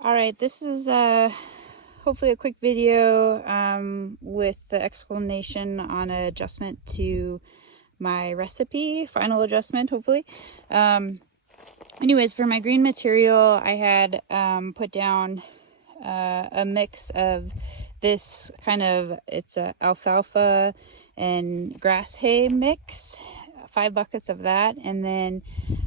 All right, this is hopefully a quick video with the explanation on an adjustment to my recipe, final adjustment hopefully. Anyways, for my green material, I had put down a mix of this it's a alfalfa and grass hay mix, 5 buckets of that, and then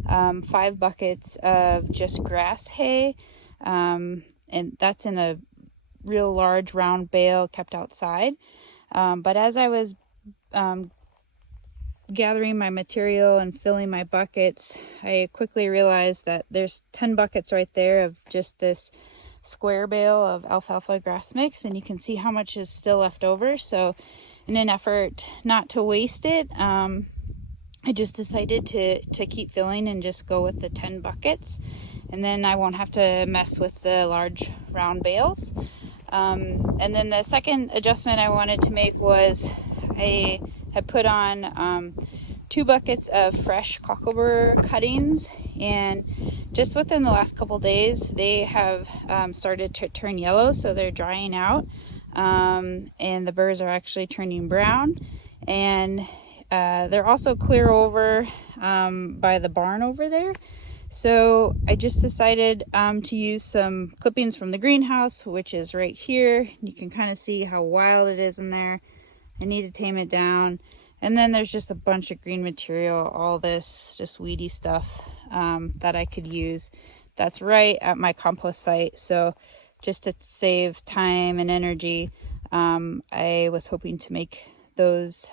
5 buckets of just grass hay. And that's in a real large round bale kept outside. But as I was gathering my material and filling my buckets, I quickly realized that there's 10 buckets right there of just this square bale of alfalfa grass mix, and you can see how much is still left over. So in an effort not to waste it, I just decided to keep filling and just go with the 10 buckets, and then I won't have to mess with the large round bales. And then the second adjustment I wanted to make was I had put on 2 buckets of fresh cocklebur cuttings, and just within the last couple days they have started to turn yellow, so they're drying out, and the burrs are actually turning brown, and they're also clear over by the barn over there. So I just decided to use some clippings from the greenhouse, which is right here. You can kind of see how wild it is in there. I need to tame it down. And then there's just a bunch of green material, all this just weedy stuff that I could use. That's right at my compost site. So just to save time and energy, I was hoping to make those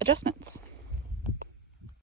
adjustments.